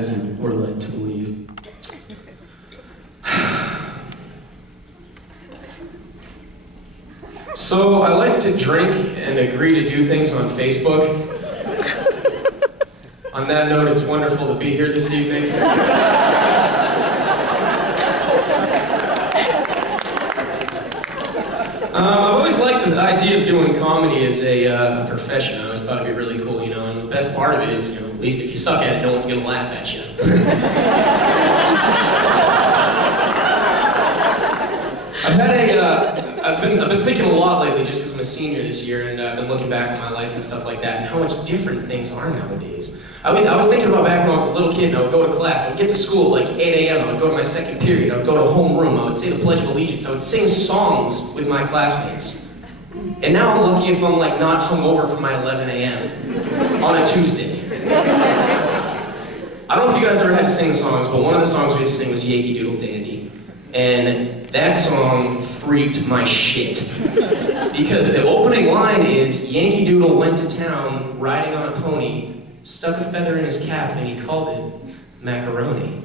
as you were led to believe. So, I like to drink and agree to do things on Facebook. On that note, it's wonderful to be here this evening. I've always liked the idea of doing comedy as a profession. I always thought it'd be really cool, you know, and the best part of it is, you know, at least if you suck at it, no one's gonna laugh at you. I've been thinking a lot lately, just because I'm a senior this year, and I've been looking back on my life and stuff like that, and how much different things are nowadays. I was thinking about back when I was a little kid, and I would go to class, I would get to school like 8 a.m., I would go to my second period, I would go to homeroom, I would say the Pledge of Allegiance, I would sing songs with my classmates. And now I'm lucky if I'm like not hungover from my 11 a.m. on a Tuesday. I don't know if you guys ever had to sing songs, but one of the songs we had to sing was Yankee Doodle Dandy. And that song freaked my shit. Because the opening line is, Yankee Doodle went to town riding on a pony, stuck a feather in his cap, and he called it macaroni.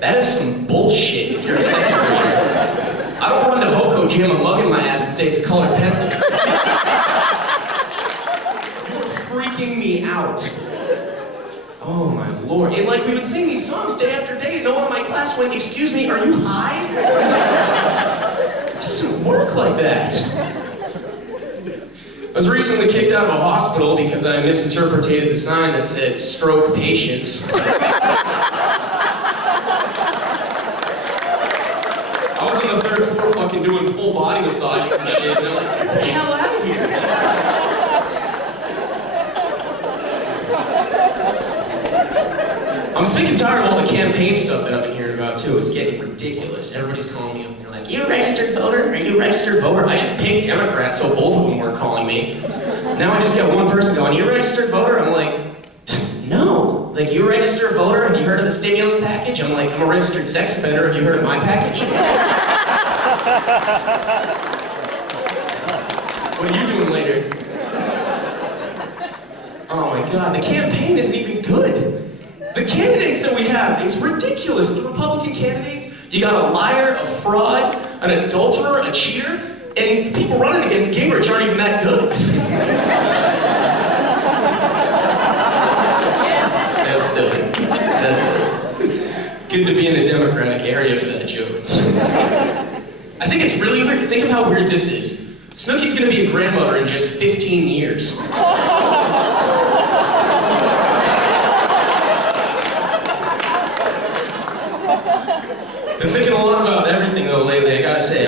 That is some bullshit if you're a second grader. I don't run to Hoko, jam a mug in my ass, and say it's a colored pencil. You're freaking me out. Oh my lord. And like, we would sing these songs day after day, and no one in my class went, "Excuse me, are you high?" It doesn't work like that. I was recently kicked out of a hospital because I misinterpreted the sign that said stroke patients. I was on the third floor fucking doing full body massages and shit, and they're like, "Get the hell out of here." I'm sick and tired of all the campaign stuff that I've been hearing about too. It's getting ridiculous. Everybody's calling me up and they're like, "You a registered voter? Are you a registered voter?" I just picked Democrats, so both of them weren't calling me. Now I just got one person going, "You a registered voter?" I'm like, "No." Like, "You a registered voter? Have you heard of the stimulus package?" I'm like, "I'm a registered sex offender. Have you heard of my package?" What are you doing later? Oh my god, the campaign isn't even good. The candidates that we have, it's ridiculous. The Republican candidates, you got a liar, a fraud, an adulterer, a cheater, and the people running against Gingrich aren't even that good. That's silly. That's good to be in a Democratic area for that joke. I think it's really weird. Think of how weird this is. Snooki's gonna be a grandmother in just 15 years. Been thinking a lot about everything though lately, I gotta say.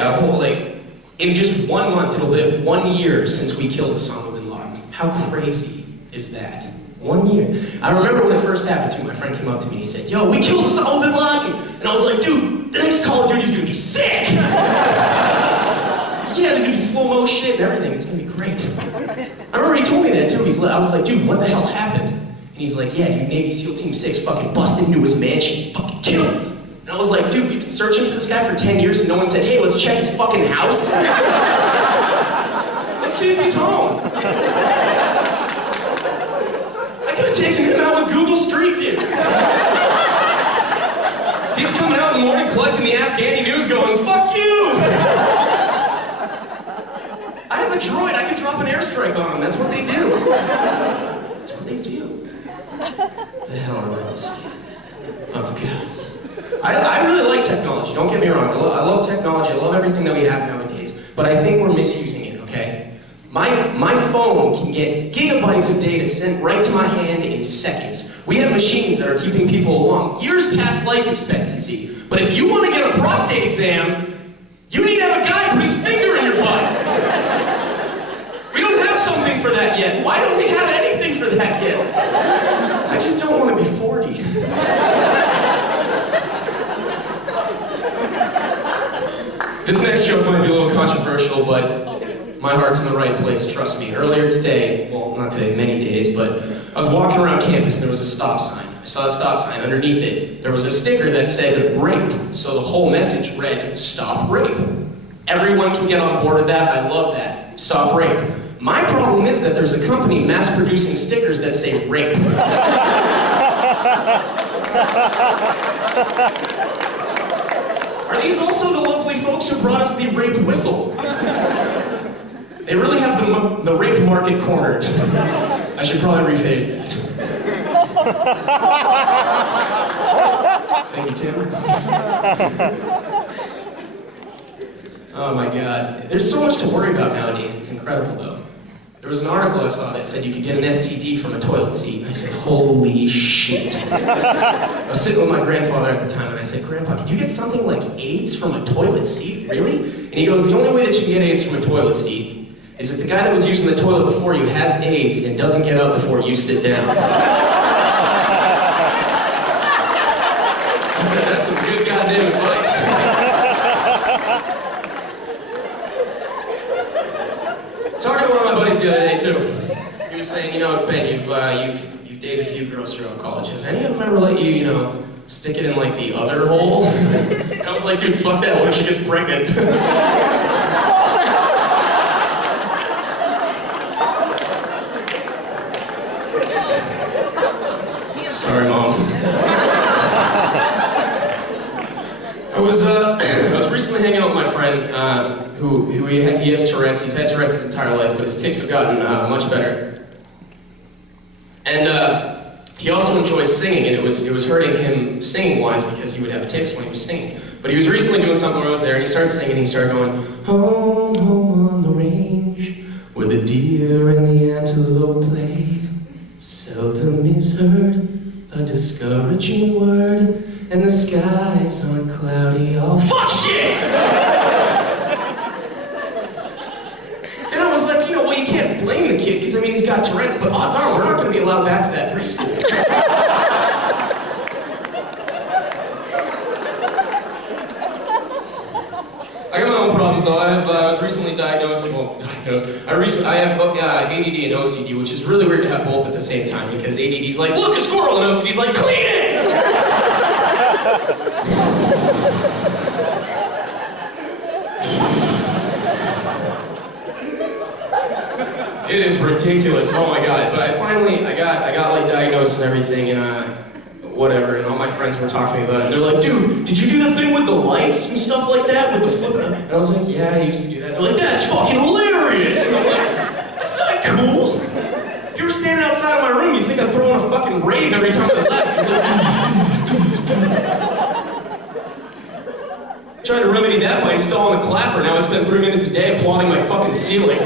In just 1 month, it'll be 1 year since we killed Osama bin Laden. How crazy is that? 1 year. I remember when it first happened too, my friend came up to me and he said, "Yo, we killed Osama bin Laden!" And I was like, "Dude, the next Call of Duty's gonna be sick!" Yeah, they do slow-mo shit and everything, it's gonna be great. I remember he told me that too, I was like, "Dude, what the hell happened?" And he's like, "Yeah, dude, Navy SEAL Team 6 fucking busted into his mansion, fucking killed him." And I was like, "Dude, we've been searching for this guy for 10 years and no one said, hey, let's check his fucking house. Let's see if he's home." I could have taken him out with Google Street View. He's coming out in the morning collecting the Afghani news going, "Fuck you." I have a droid, I can drop an airstrike on him, that's what they do. That's what they do. The hell am I this? Oh god. I really like technology, don't get me wrong. I love technology, I love everything that we have nowadays. But I think we're misusing it, okay? My phone can get gigabytes of data sent right to my hand in seconds. We have machines that are keeping people along years past life expectancy. But if you want to get a prostate exam, you need to have a guy put his finger in your butt. We don't have something for that yet. Why don't we have anything for that yet? I just don't want to be 40. This next joke might be a little controversial, but my heart's in the right place, trust me. Earlier today, well, not today, many days, but I was walking around campus and there was a stop sign. I saw a stop sign. Underneath it, there was a sticker that said rape. So the whole message read, "Stop rape." Everyone can get on board with that. I love that. Stop rape. My problem is that there's a company mass producing stickers that say rape. Are these also the lovely folks who brought us the rape whistle? They really have the rape market cornered. I should probably rephrase that. Thank you, Tim. Oh my God. There's so much to worry about nowadays. It's incredible, though. There was an article I saw that said you could get an STD from a toilet seat. I said, holy shit. I was sitting with my grandfather at the time, and I said, Grandpa, can you get something like AIDS from a toilet seat? Really? And he goes, the only way that you can get AIDS from a toilet seat is if the guy that was using the toilet before you has AIDS and doesn't get up before you sit down. I said, that's some good goddamn advice. Talking to one of my buddies the other day too. He was saying, you know, Ben, you've dated a few girls throughout college. Has any of them ever let you, stick it in like the other hole? And I was like, dude, fuck that. What if she gets pregnant? Sorry, Mom. I was recently hanging out with my friend who he has Tourette's. He's had Tourette's his entire life, but his tics have gotten much better. And he also enjoys singing, and it was hurting him singing-wise because he would have tics when he was singing. But he was recently doing something where I was there, and he started singing, and he started going, home, home on the range, where the deer and the antelope play. Seldom is heard a discouraging word, and the skies aren't cloudy, all fuck shit! And I was like, well, you can't blame the kid, because I mean, he's got Tourette's, but odds are we're not going to be allowed back to that preschool. I got my own problems though. I was recently diagnosed. I have ADD and OCD, which is really weird to have both at the same time because ADD's like, look, a squirrel, and OCD's like, clean it! It is ridiculous. Oh my God! But I got like diagnosed and everything, and whatever, and all my friends were talking to me about it, and they're like, dude, did you do the thing with the lights and stuff like that, with the flipping? And I was like, yeah, I used to do that. And they're like, that's fucking hilarious! And I'm like, that's not cool! If you were standing outside of my room, you'd think I'd throw on a fucking rave every time I left. Like, trying to remedy that by installing a clapper. Now I spend 3 minutes a day applauding my fucking ceiling.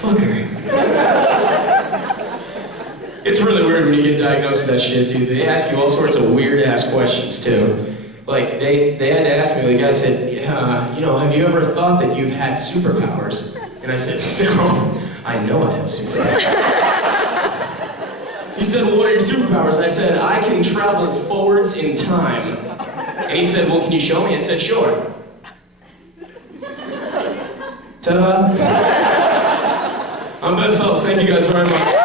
Fucker. It's really weird when you get diagnosed with that shit, dude. They ask you all sorts of weird-ass questions, too. Like, they had to ask me, the guy said, have you ever thought that you've had superpowers? And I said, no, I know I have superpowers. He said, well, what are your superpowers? I said, I can travel forwards in time. And he said, well, can you show me? I said, sure. Ta-da! I'm Ben Phelps, thank you guys very much.